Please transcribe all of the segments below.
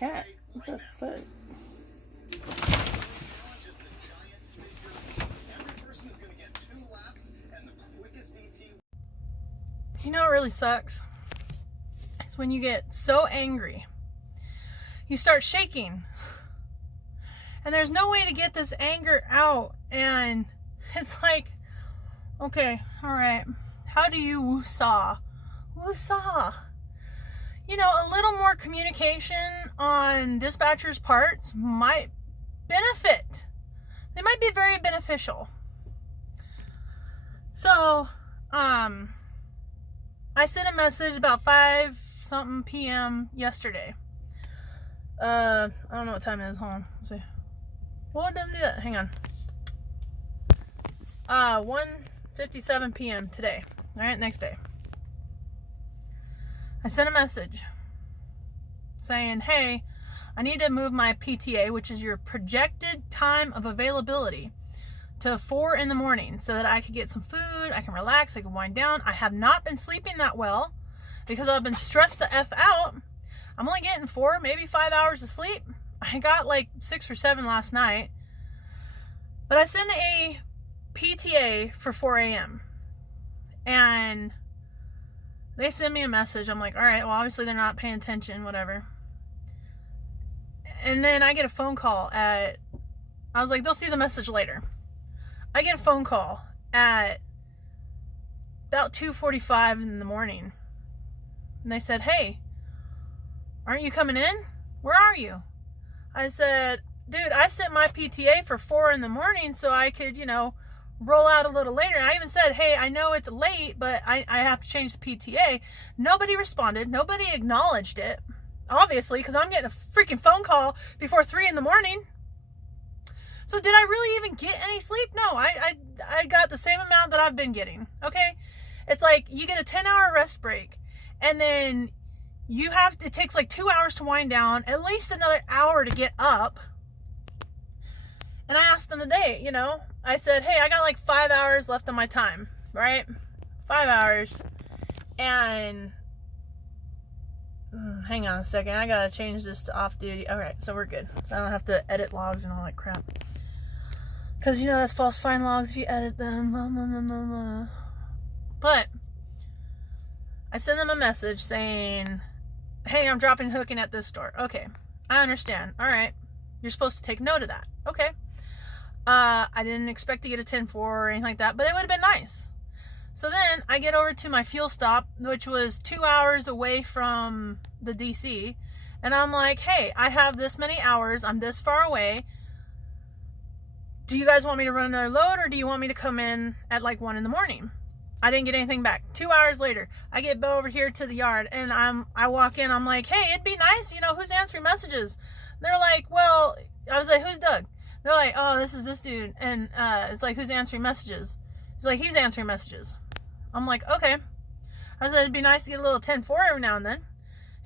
cat. What the fuck? You know what really sucks? It's when you get so angry, you start shaking. And there's no way to get this anger out. And it's like, okay, all right. How do you woo-saw? Woo-saw. You know, a little more communication on dispatchers' parts might benefit. They might be very beneficial. So, I sent a message about 5-something p.m. yesterday. I don't know what time it is. Hold on. Let's see. Well, it doesn't do that. Hang on. 1:57 p.m. today. All right, next day. I sent a message saying, hey, I need to move my PTA, which is your projected time of availability, to 4 in the morning so that I could get some food, I can relax, I can wind down. I have not been sleeping that well because I've been stressed the F out. I'm only getting 4, maybe 5 hours of sleep. I got like 6 or 7 last night. But I sent a PTA for 4 a.m. and they send me a message. I'm like, all right, well, obviously they're not paying attention, whatever. And then I get a phone call I was like, they'll see the message later. I get a phone call at about 2:45 in the morning. And they said, hey, aren't you coming in? Where are you? I said, dude, I set my PTA for 4 in the morning so I could, roll out a little later. I even said, hey, I know it's late, but I have to change the PTA. Nobody responded. Nobody acknowledged it, obviously, because I'm getting a freaking phone call before 3 in the morning. So did I really even get any sleep? No, I got the same amount that I've been getting, okay? It's like you get a 10-hour rest break, and then it takes like 2 hours to wind down, at least another hour to get up. And I asked them today, I said, hey, I got like 5 hours left on my time, right? 5 hours. And hang on a second. I got to change this to off duty. All right, so we're good. So I don't have to edit logs and all that crap. Because, that's falsifying logs if you edit them. Blah, blah, blah, blah, blah. But I sent them a message saying, hey, I'm dropping hooking at this store. Okay, I understand. All right. You're supposed to take note of that. Okay. I didn't expect to get a 10-4 or anything like that, but it would have been nice. So then I get over to my fuel stop, which was 2 hours away from the DC. And I'm like, hey, I have this many hours. I'm this far away. Do you guys want me to run another load, or do you want me to come in at like 1 in the morning? I didn't get anything back. 2 hours later, I get over here to the yard and I walk in. I'm like, hey, it'd be nice. Who's answering messages? They're like, well, I was like, who's Doug? They're like, oh, this is this dude. And it's like, who's answering messages? He's like, he's answering messages. I'm like, okay. I said, it'd be nice to get a little 10-4 every now and then.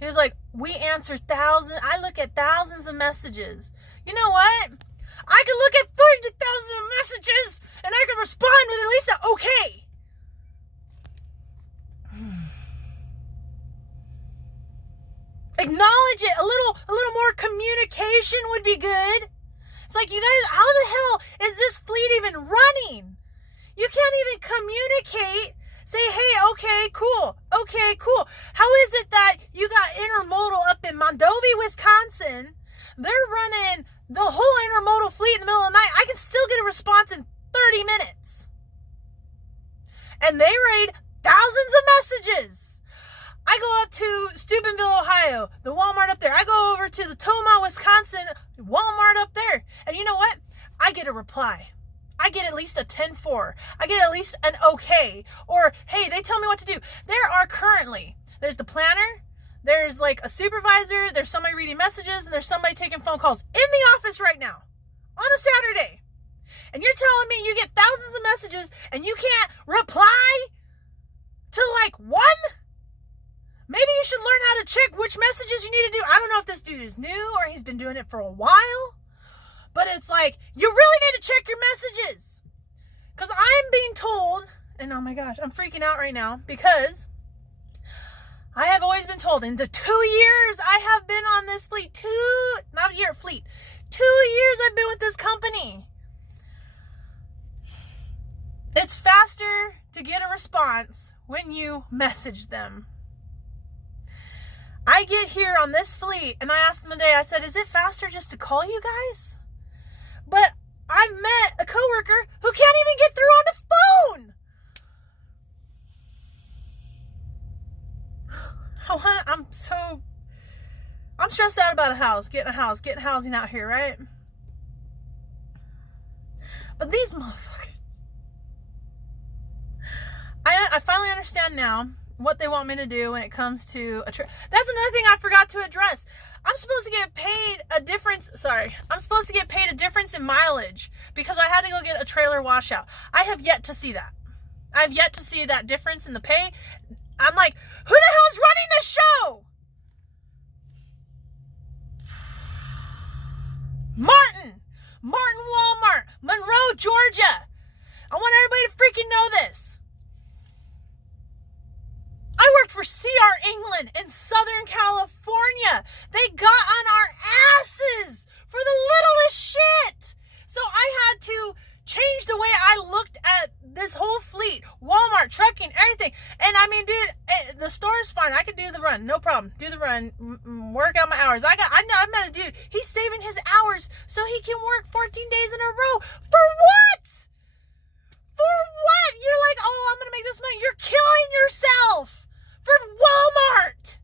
He was like, we answer thousands. I look at thousands of messages. You know what? I can look at 30,000 messages and I can respond with at least an okay. Acknowledge it. A little more communication would be good. It's like, you guys, how the hell is this fleet even running? You can't even communicate. Say, hey, okay, cool. Okay, cool. How is it that you got intermodal up in Monroe, Wisconsin? They're running the whole intermodal fleet in the middle of the night. I can still get a response in 30 minutes. And they raid thousands of messages. I go up to Steubenville, Ohio, the Walmart up there. I go over to the Toma, Wisconsin, Walmart up there. And you know what? I get a reply. I get at least a 10-4. I get at least an okay. Or, hey, they tell me what to do. There's the planner, there's like a supervisor, there's somebody reading messages, and there's somebody taking phone calls in the office right now on a Saturday. And you're telling me you get thousands of messages and you can't reply to like one? Maybe you should learn how to check which messages you need to do. I don't know if this dude is new or he's been doing it for a while. But it's like, you really need to check your messages. Because I'm being told, and oh my gosh, I'm freaking out right now because I have always been told in the 2 years I have been on this fleet, 2 years I've been with this company. It's faster to get a response when you message them. I get here on this fleet and I asked them today, I said, is it faster just to call you guys? But I met a coworker who can't even get through on the phone. I'm stressed out about getting housing out here, right? But these motherfuckers, I finally understand now what they want me to do when it comes to that's another thing I forgot to address. I'm supposed to get paid a difference. I'm supposed to get paid a difference in mileage because I had to go get a trailer washout. I have yet to see that. I've yet to see that difference in the pay. I'm like, who the hell's running this show? Martin Walmart, Monroe, Georgia. I want everybody to freaking know this. I worked for CR England in Southern California. They got on our asses for the littlest shit. So I had to change the way I looked at this whole fleet, Walmart, trucking, everything. And I mean, dude, the store is fine. I could do the run, no problem. Do the run, work out my hours. I met a dude. He's saving his hours so he can work 14 days in a row. For what? For what? You're like, oh, I'm gonna make this money. You're killing yourself for Walmart.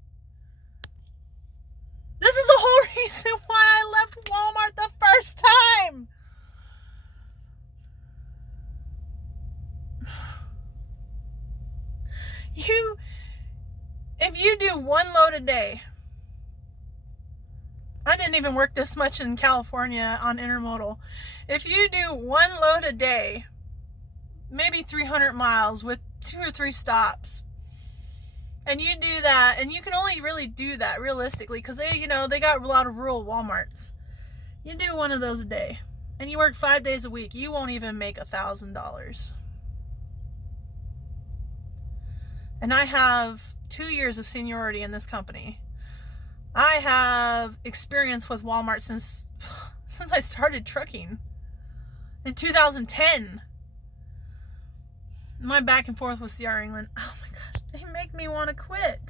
This is the whole reason why I left Walmart the first time. If you do one load a day, I didn't even work this much in California on intermodal. If you do one load a day, maybe 300 miles with 2 or 3 stops, and you do that, and you can only really do that realistically because they got a lot of rural Walmarts. You do one of those a day, and you work 5 days a week, you won't even make $1,000. And I have 2 years of seniority in this company. I have experience with Walmart since I started trucking in 2010. My back and forth with CR England. Oh my gosh, they make me want to quit.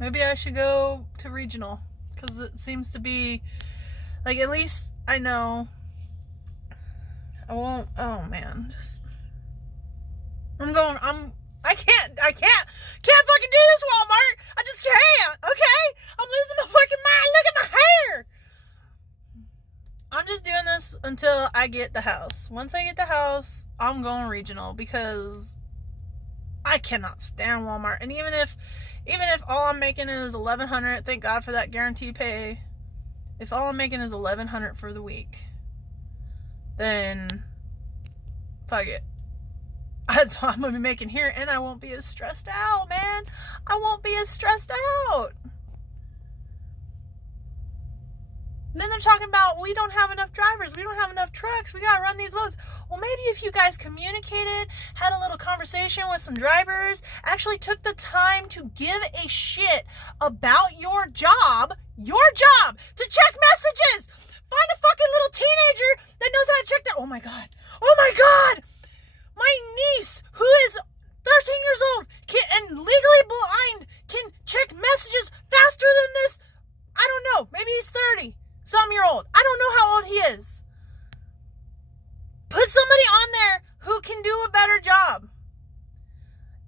Maybe I should go to regional because it seems to be like, at least I know. I won't. Oh man, I can't fucking do this, Walmart. I just can't. Okay, I'm losing my fucking mind. Look at my hair. I'm just doing this until I get the house. Once I get the house, I'm going regional because I cannot stand Walmart. And even if all I'm making is $1,100, thank God for that guaranteed pay. If all I'm making is $1,100 for the week, then fuck it. That's what I'm gonna be making here, and I won't be as stressed out, man. I won't be as stressed out. And then they're talking about, we don't have enough drivers, we don't have enough trucks, we gotta run these loads. Well, maybe if you guys communicated, had a little conversation with some drivers, actually took the time to give a shit about your job to check messages. Find a fucking little teenager that knows how to check that. Oh my God. My niece, who is 13 years old and legally blind, can check messages faster than this. I don't know. Maybe he's 30 some year old. I don't know how old he is. Put somebody on there who can do a better job.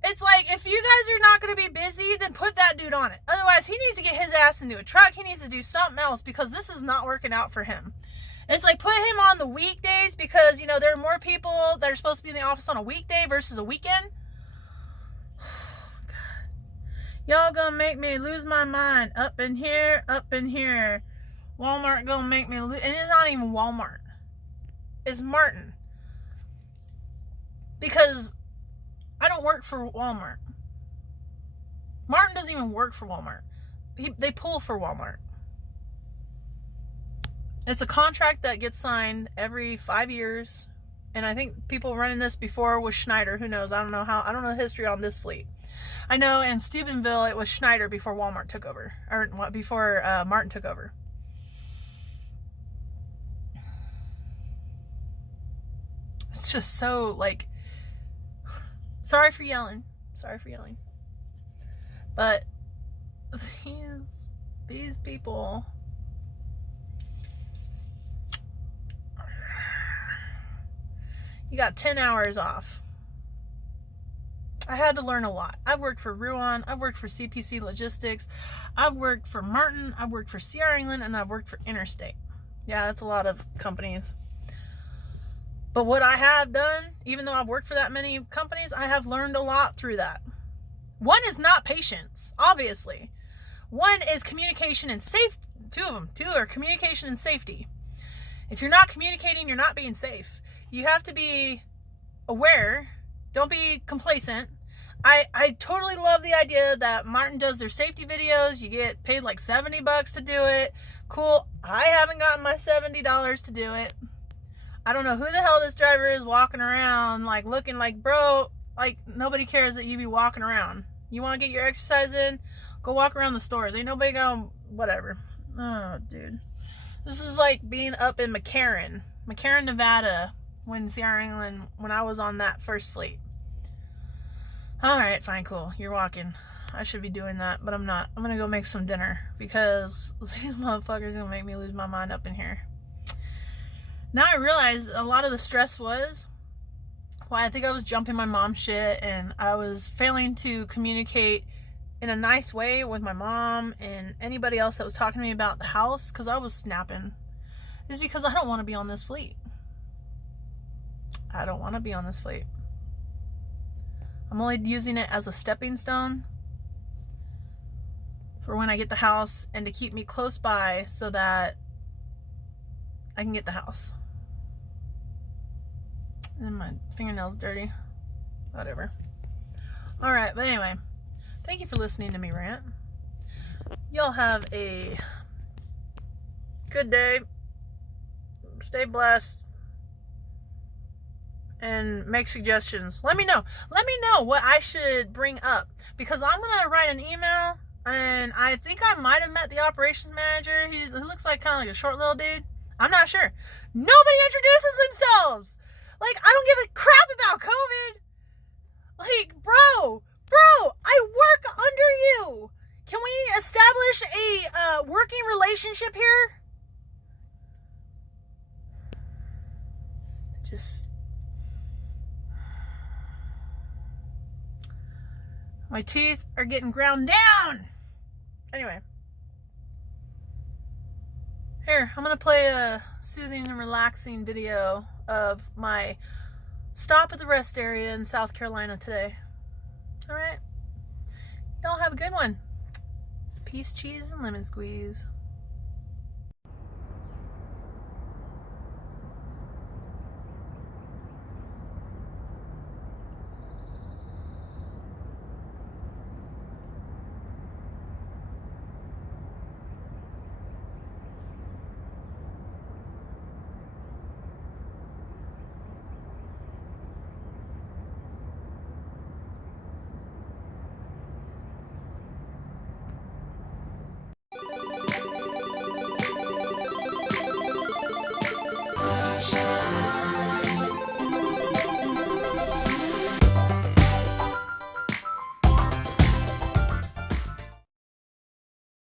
It's like, if you guys are not going to be busy, then put that dude on it. Otherwise, he needs to get his ass into a truck. He needs to do something else because this is not working out for him. It's like, put him on the weekdays because, there are more people that are supposed to be in the office on a weekday versus a weekend. God. Y'all gonna make me lose my mind. Up in here. Walmart gonna make me lose. And it's not even Walmart. It's Martin. Because I don't work for Walmart. Martin doesn't even work for Walmart. They pull for Walmart. It's a contract that gets signed every 5 years. And I think people running this before was Schneider. Who knows? I don't know the history on this fleet. I know in Steubenville it was Schneider before Walmart took over, or before Martin took over. It's just so like, sorry for yelling, but these people, you got 10 hours off. I had to learn a lot. I've worked for Ruan, I've worked for CPC Logistics, I've worked for Martin, I've worked for CR England, and I've worked for Interstate. Yeah, that's a lot of companies. But what I have done, even though I've worked for that many companies, I have learned a lot through that. One is not patience, obviously. One is communication and safety. Two are communication and safety. If you're not communicating, you're not being safe. You have to be aware. Don't be complacent. I totally love the idea that Martin does their safety videos. You get paid like $70 to do it. Cool. I haven't gotten my $70 to do it. I don't know who the hell this driver is walking around like looking like, bro, like nobody cares that you be walking around. You want to get your exercise in? Go walk around the stores. Ain't nobody going, whatever. Oh, dude. This is like being up in McCarran, Nevada, when CR England, when I was on that first fleet. All right, fine, cool. You're walking. I should be doing that, but I'm not. I'm going to go make some dinner because these motherfuckers are going to make me lose my mind up in here. Now I realize a lot of the stress was, well, I think I was jumping my mom's shit and I was failing to communicate in a nice way with my mom and anybody else that was talking to me about the house because I was snapping. It's because I don't want to be on this fleet. I don't want to be on this fleet. I'm only using it as a stepping stone for when I get the house and to keep me close by so that I can get the house. And my fingernail's dirty. Whatever. Alright, but anyway. Thank you for listening to me rant. Y'all have a good day. Stay blessed. And make suggestions. Let me know. Let me know what I should bring up. Because I'm going to write an email. And I think I might have met the operations manager. He looks like kind of like a short little dude. I'm not sure. Nobody introduces themselves. Like, I don't give a crap about COVID. Like, bro, I work under you. Can we establish a working relationship here? Just, my teeth are getting ground down. Anyway. Here, I'm going to play a soothing and relaxing video of my stop at the rest area in South Carolina today. Alright. Y'all have a good one. Peace, cheese, and lemon squeeze.